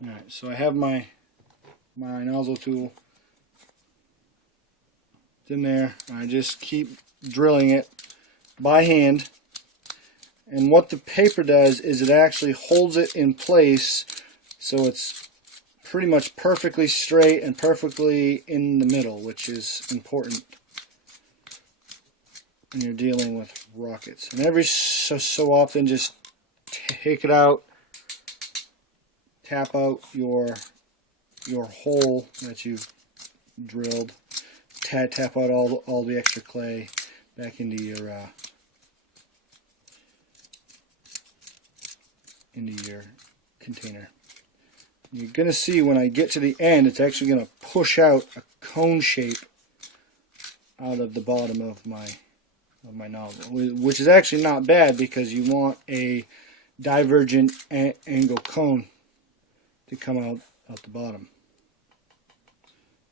Alright, so I have my nozzle tool. It's in there. I just keep drilling it by hand. And what the paper does is it actually holds it in place so it's pretty much perfectly straight and perfectly in the middle, which is important when you're dealing with rockets. And every so often just take it out, tap out your hole that you've drilled, tap out all the extra clay back into your container. You're going to see when I get to the end, it's actually going to push out a cone shape out of the bottom of my nozzle, which is actually not bad because you want a divergent angle cone to come out the bottom.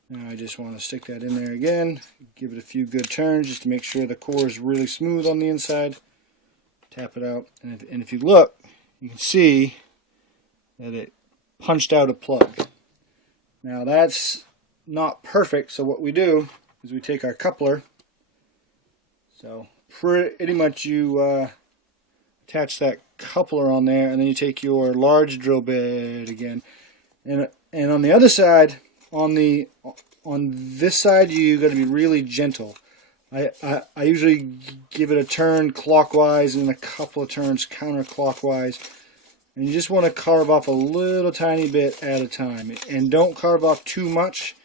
Now I just want to stick that in there again, give it a few good turns just to make sure the core is really smooth on the inside. Tap it out, and if you look, you can see that it punched out a plug. Now that's not perfect, so what we do is we take our coupler. So pretty much you attach that coupler on there, and then you take your large drill bit again, and on the other side, on this side, you got to be really gentle. I usually give it a turn clockwise and a couple of turns counterclockwise, and you just want to carve off a little tiny bit at a time, and don't carve off too much,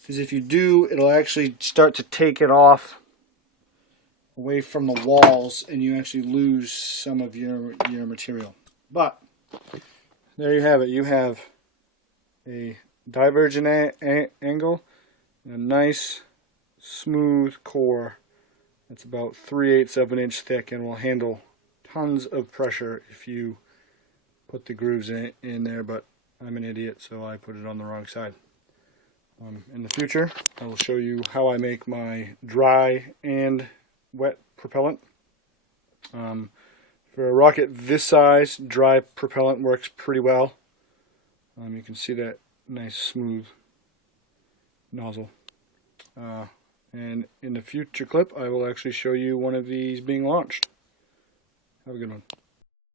because if you do, it'll actually start to take it off away from the walls, and you actually lose some of your material. But there you have it. You have a divergent angle and a nice smooth core that's about 3/8 of an inch thick and will handle tons of pressure if you put the grooves in there, but I'm an idiot, so I put it on the wrong side. In the future, I will show you how I make my dry and wet propellant. For a rocket this size, dry propellant works pretty well. You can see that nice smooth nozzle. And in the future clip, I will actually show you one of these being launched. Have a good one.